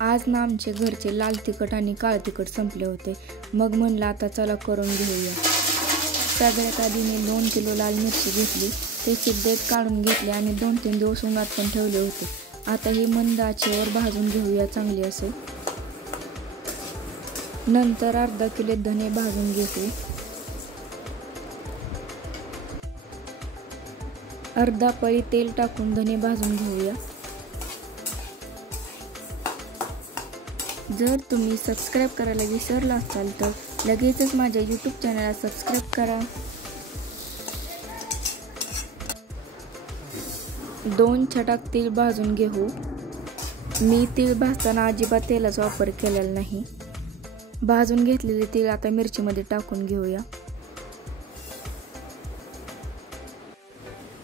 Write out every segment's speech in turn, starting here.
आज ना आमचे घरचे लाल तिखट आणि काळ तिखट संपले होते. मग म्हणलं आता चला करून घेऊया. सगळ्यात आधी मी 2 किलो लाल मिरची घेतली. त्याचे देठ काढून घेतले आणि 2-3 दिवस उन्हात पण ठेवले होते. आता ही मंद आचेवर भाजून घेऊया चांगली असे. नंतर अर्धा किलो धने भाजून घेऊ. अर्धा पळी तेल टाकून धने भाजून घेऊया. जर तुम्ही सबस्क्राईब करायला विसरला असाल तर लगेचच माझ्या यूट्यूब चॅनलला सबस्क्राईब करा. 2 छटाक तीळ भाजून घेऊ. मी तीळ भाजताना अजिबात तेलाचा वापर केलेला नाही. भाजून घेतलेले तीळ आता मिरचीमध्ये टाकून घेऊया.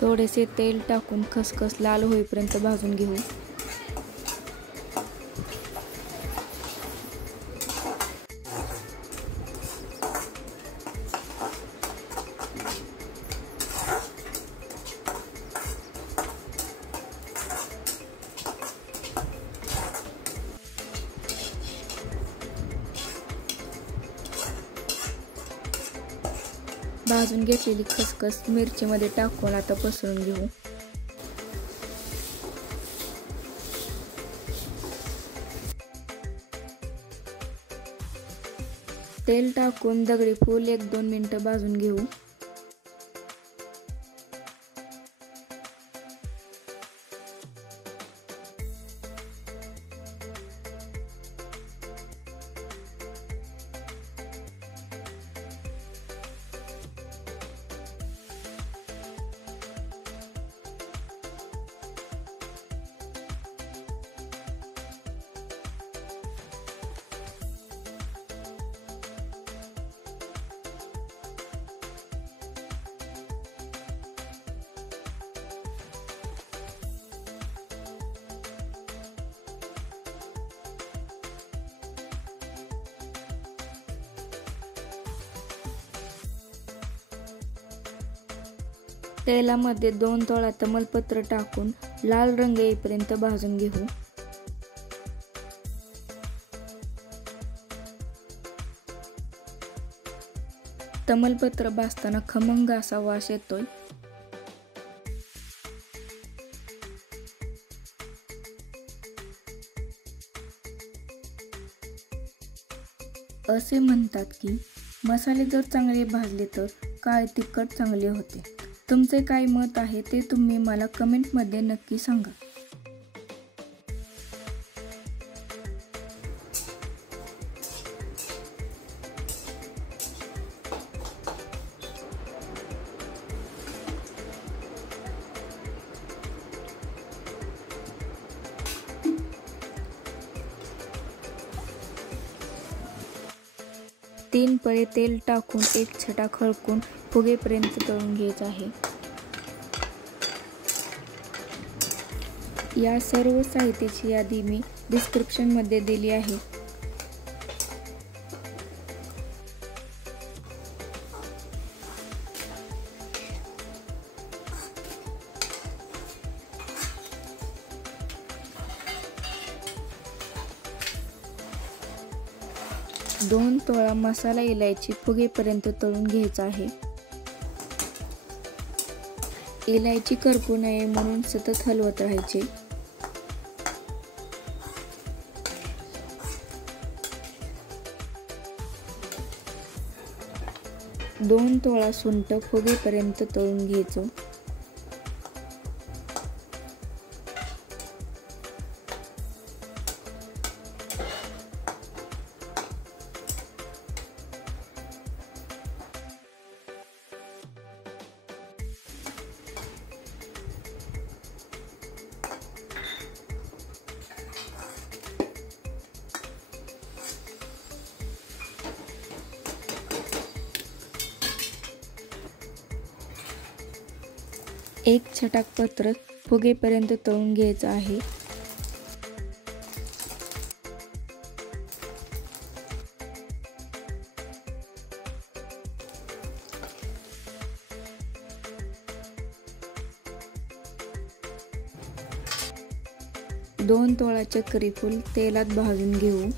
थोडेसे तेल टाकून खसखस लाल होईपर्यंत भाजून घेऊ. भाजून घेतलेली खसखस मिरचीमध्ये टाकून आता पसरून घेऊ. तेल टाकून दगडी फूल 1-2 मिनिटं भाजून घेऊ. तेलामध्ये 2 तोळा तमालपत्र टाकून लाल रंग येईपर्यंत भाजून घेऊ. तमालपत्र भाजताना खमंग असा वास येतोय. असे म्हणतात की मसाले जर चांगले भाजले तर काळे तिखट चांगले होते. तुमचे काय मत आहे ते तुम्ही मला कमेंटमध्ये नक्की सांगा. तीन पळे तेल टाकून 1 छटाक हलकून फुगेपर्यंत तळून घ्यायचं आहे. या सर्व साहित्याची यादी मी डिस्क्रिप्शनमध्ये दिली आहे. दोन तोळा मसाला इलायची फुगेपर्यंत तळून घ्यायचा आहे. इलायची करपू नये म्हणून सतत हलवत राहायचे. दोन तोळा सुंठ फुगेपर्यंत तळून घ्यायचं. एक छटाक पत्र फुगेपर्यंत तळून घ्यायचं आहे. 2 तोळा चक्री फूल तेलात भाजून घेऊ।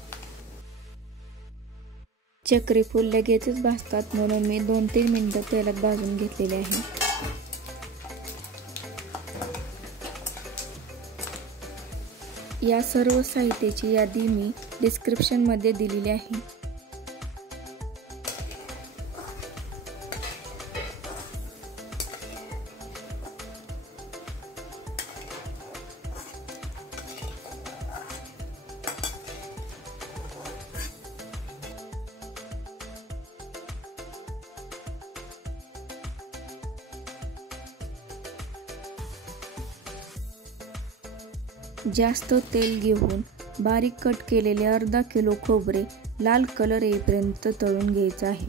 चक्री फूल लगेचच भाजतात म्हणून मी 2-3 मिनिटं तेलात भाजून घेतलेले आहे। या सर्व साहित्याची यादी मी डिस्क्रिप्शन मध्ये दिलेली आहे। जास्त तेल घेऊन बारीक कट केलेले अर्धा किलो खोबरे लाल कलर येईपर्यंत तळून घ्यायचं आहे।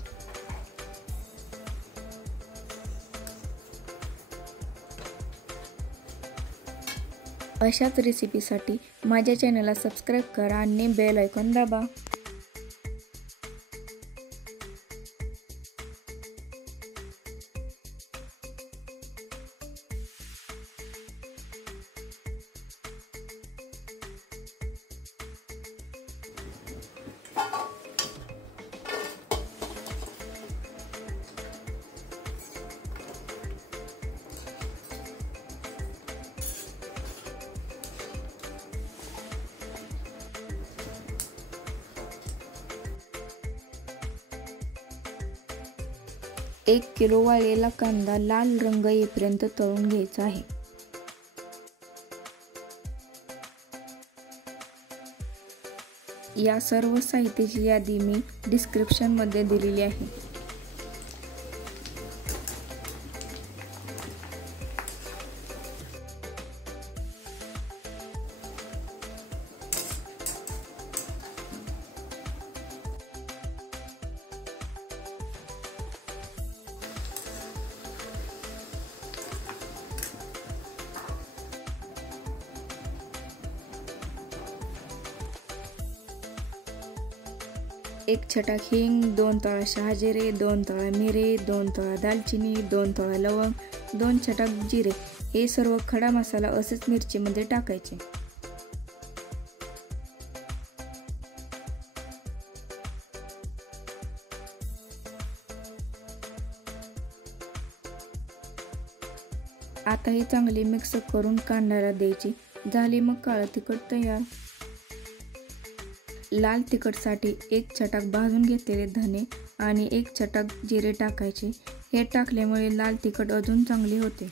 अशाच रेसिपीसाठी माझ्या चॅनलला सबस्क्राईब करा आणि बेल आयकॉन दाबा। एक किलो वाळलेला कांदा लाल रंग येईपर्यंत तळून घ्यायचा आहे। या सर्व साहित्याची यादी मी डिस्क्रिप्शन मध्ये दिलेली आहे। एक छटाक हिंग, 2 तोळा शहाजिरे, 2 तोळा मिरे, 2 तोळा दालचिनी, 2 तोळा लवंग, 2 छटाक जिरे हे सर्व खडा मसाला असेच मिरचीमध्ये टाकायचे। आता हे चांगले मिक्स करून कांद्याला द्यायची। झाली मग काळं तिखट तयार। लाल तिखटसाठी 1 छटाक भाजून घेतलेले धने आणि 1 छटाक जिरे टाकायचे। हे टाकल्यामुळे लाल तिखट अजून चांगले होते।